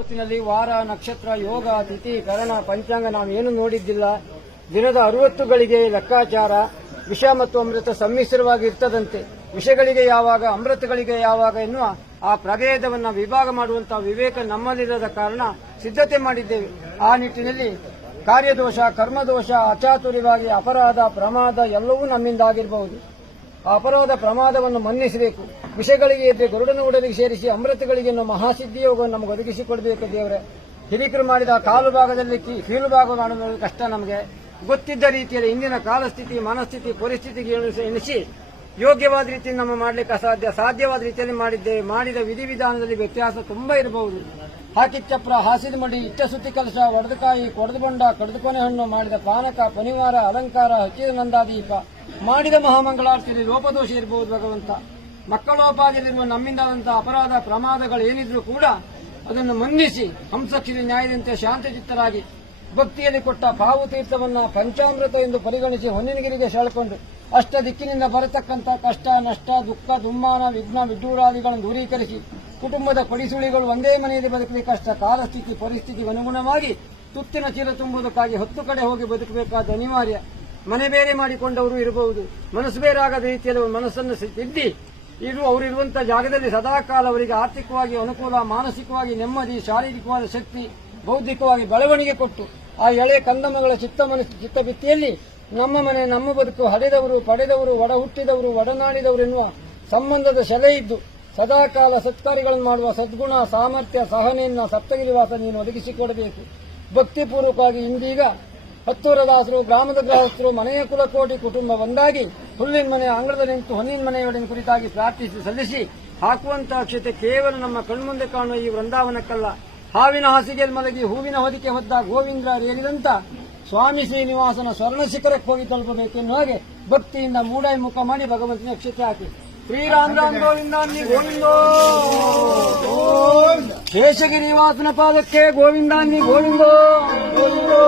ಹೊತ್ತಿನಲ್ಲಿ ವಾರ, ನಕ್ಷತ್ರ, ಯೋಗ, ತಿಥಿ, ಕರಣ, ಪಂಚಾಂಗ ನಾವು ಏನು ನೋಡಿದ್ದಿಲ್ಲ. ದಿನದ ಅರವತ್ತು ಗಳಿಗೆ ಲೆಕ್ಕಾಚಾರ, ವಿಷ ಮತ್ತು ಅಮೃತ ಸಮ್ಮಿಶ್ರವಾಗಿ ಇರ್ತದಂತೆ. ವಿಷಗಳಿಗೆ ಯಾವಾಗ, ಅಮೃತಗಳಿಗೆ ಯಾವಾಗ ಎನ್ನುವ ಆ ಪ್ರಭೇದವನ್ನ ವಿಭಾಗ ಮಾಡುವಂತಹ ವಿವೇಕ ನಮ್ಮಲ್ಲಿರದ ಕಾರಣ ಸಿದ್ಧತೆ ಮಾಡಿದ್ದೇವೆ. ಆ ನಿಟ್ಟಿನಲ್ಲಿ ಕಾರ್ಯದೋಷ, ಕರ್ಮದೋಷ, ಅಚಾತುರ್ಯವಾಗಿ ಅಪರಾಧ, ಪ್ರಮಾದ ಎಲ್ಲವೂ ನಮ್ಮಿಂದ ಆಗಿರಬಹುದು. ಅಪರಾಧ ಪ್ರಮಾದವನ್ನು ಮನ್ನಿಸಬೇಕು. ವಿಷಯಗಳಿಗೆ ಇದ್ರೆ ಗರುಡನ ಉಡಲಿಗೆ ಸೇರಿಸಿ ಅಮೃತಗಳಿಗೆ ನಮ್ಮ ಮಹಾಸಿದ್ಧಿ ಯೋಗವನ್ನು ನಮಗೆ ಒದಗಿಸಿಕೊಡಬೇಕು ದೇವರೇ. ಹಿರಿಕರು ಮಾಡಿದ ಕಾಲು ಭಾಗದಲ್ಲಿ ಕೀಲು ಭಾಗ ಮಾಡುವುದು ಕಷ್ಟ ನಮಗೆ. ಗೊತ್ತಿದ್ದ ರೀತಿಯಲ್ಲಿ ಇಂದಿನ ಕಾಲಸ್ಥಿತಿ, ಮನಸ್ಥಿತಿ, ಪರಿಸ್ಥಿತಿಗೆ ಎಣಿಸಿ- ಎಣಿಸಿ ಯೋಗ್ಯವಾದ ರೀತಿಯಲ್ಲಿ ನಮ್ಮ ಮಾಡಲಿಕ್ಕೆ ಅಸಾಧ್ಯ. ಸಾಧ್ಯವಾದ ರೀತಿಯಲ್ಲಿ ಮಾಡಿದ್ದೇವೆ ಮಾಡಿದ ವಿಧಿವಿಧಾನದಲ್ಲಿ ವ್ಯತ್ಯಾಸ ತುಂಬಾ ಇರಬಹುದು. ಹಾಕಿ ಚಪ್ರ, ಹಾಸಿದ ಮಡಿ, ಇಟ್ಟ ಸುತ್ತಿ ಕೆಲಸ ಒಡೆದಕಾಯಿ ಕೊಡದ ಬಂಡ ಕಡದುಕೊನೆ ಹಣ್ಣು, ಮಾಡಿದ ಪಾನಕ, ಪನಿವಾರ, ಅಲಂಕಾರ ಹಚ್ಚಿದ ನಂದಾದೀಪ. ಮಾಡಿದ ಮಹಾಮಂಗಳಾರತಿಯಲ್ಲಿ ಲೋಪದೋಷ ಇರಬಹುದು ಭಗವಂತ. ಮಕ್ಕಳೋಪಾದಿಯಲ್ಲಿರುವ ನಮ್ಮಿಂದಾದಂತಹ ಅಪರಾಧ ಪ್ರಮಾದಗಳು ಏನಿದ್ರೂ ಕೂಡ ಅದನ್ನು ಮನ್ನಿಸಿ ಹಂಸಕ್ಷಿರಿ ನ್ಯಾಯದಂತೆ ಶಾಂತಚಿತ್ತರಾಗಿ ಭಕ್ತಿಯಲ್ಲಿ ಕೊಟ್ಟ ಪಾವು ತೀರ್ಥವನ್ನ ಪಂಚಾಮೃತ ಎಂದು ಪರಿಗಣಿಸಿ ಹೊನ್ನಿನಗಿರಿಗೆ ಸೆಳೆಕೊಂಡು ಅಷ್ಟ ದಿಕ್ಕಿನಿಂದ ಬರತಕ್ಕಂಥ ಕಷ್ಟ, ನಷ್ಟ, ದುಃಖ, ದುಮ್ಮಾನ, ವಿಘ್ನ ವಿಡ್ಡೂರಾದಿಗಳನ್ನು ದೂರೀಕರಿಸಿ ಕುಟುಂಬದ ಕೊಡಿಸುಳಿಗಳು ಒಂದೇ ಮನೆಯಲ್ಲಿ ಬದುಕಲಿ ಕಷ್ಟ, ಕಾಲಸ್ಥಿತಿ, ಪರಿಸ್ಥಿತಿಗೆ ಅನುಗುಣವಾಗಿ ತುತ್ತಿನ ಚೀಲ ತುಂಬುವುದಕ್ಕಾಗಿ ಹತ್ತು ಕಡೆ ಹೋಗಿ ಬದುಕಬೇಕಾದ ಅನಿವಾರ್ಯ. ಮನೆ ಬೇರೆ ಮಾಡಿಕೊಂಡವರು ಇರಬಹುದು. ಮನಸ್ಸು ಬೇರಾಗದ ರೀತಿಯಲ್ಲಿ ಅವರು ಮನಸ್ಸನ್ನು ತಿದ್ದಿ. ಇರು ಅವರಿರುವಂತಹ ಜಾಗದಲ್ಲಿ ಸದಾಕಾಲ ಅವರಿಗೆ ಆರ್ಥಿಕವಾಗಿ ಅನುಕೂಲ, ಮಾನಸಿಕವಾಗಿ ನೆಮ್ಮದಿ, ಶಾರೀರಿಕವಾದ ಶಕ್ತಿ, ಬೌದ್ಧಿಕವಾಗಿ ಬೆಳವಣಿಗೆ ಕೊಟ್ಟು, ಆ ಎಳೆ ಕಂದಮಗಳ ಚಿತ್ತ ಮನಸ್ಸು ಚಿತ್ತಭಿತ್ತಿಯಲ್ಲಿ ನಮ್ಮ ಮನೆ, ನಮ್ಮ ಬದುಕು ಹಡೆದವರು ಪಡೆದವರು, ಒಡ ಹುಟ್ಟಿದವರು, ಒಡನಾಡಿದವರು ಎನ್ನುವ ಸಂಬಂಧದ ಸೆಲೆ ಇದ್ದು, ಸದಾಕಾಲ ಸತ್ಕಾರ್ಯಗಳನ್ನು ಮಾಡುವ ಸದ್ಗುಣ, ಸಾಮರ್ಥ್ಯ, ಸಹನೆಯನ್ನ ಸಪ್ತಗಿರಿವಾಸ ನೀನು ಒದಗಿಸಿಕೊಡಬೇಕು. ಭಕ್ತಿಪೂರ್ವಕವಾಗಿ ಇಂದೀಗ ಹತ್ತೂರ ದಾಸರು, ಗ್ರಾಮದ ಗ್ರಾಮಸ್ಥರು ಮನೆಯ ಕುಲಕೋಟಿ ಕುಟುಂಬ ಒಂದಾಗಿ ಹುಲ್ಲಿನ ಮನೆ, ಅಂಗಳದ ನಿಂತು ಹೊನ್ನಿನ ಮನೆಯೊಡನೆ ಕುರಿತಾಗಿ ಪ್ರಾರ್ಥಿಸಿ ಸಲ್ಲಿಸಿ ಹಾಕುವಂತಹ ಅಕ್ಷತೆ ಕೇವಲ ನಮ್ಮ ಕಣ್ಮುಂದೆ ಕಾಣುವ ಈ ವೃಂದಾವನಕ್ಕಲ್ಲ. ಹಾವಿನ ಹಾಸಿಗೆಯಲ್ಲಿ ಮಲಗಿ ಹೂವಿನ ಹೊದಿಕೆ ಹೊದ್ದ ಗೋವಿಂದ ಏರಿದಂತ ಸ್ವಾಮಿ ಶ್ರೀನಿವಾಸನ ಸ್ವರ್ಣ ಶಿಖರಕ್ಕೆ ಹೋಗಿ ತಲುಪಬೇಕೆನ್ನುವ ಹಾಗೆ ಭಕ್ತಿಯಿಂದ ಮೂಡಾಯಿ ಮುಖ ಮಾಡಿ ಭಗವಂತನ ಕ್ಷೇತ್ರ ಹಾಕಿ. ಶ್ರೀರಾಮ್ ರಾಮ್ ಗೋವಿಂದ ಶೇಷಗಿರಿ ಶೇಷಗಿರಿವಾಸನ ಪಾದಕ್ಕೆ ಗೋವಿಂದಾನ್ನಿ ಗೋವಿಂದೋ ಗೋವಿಂದೋ.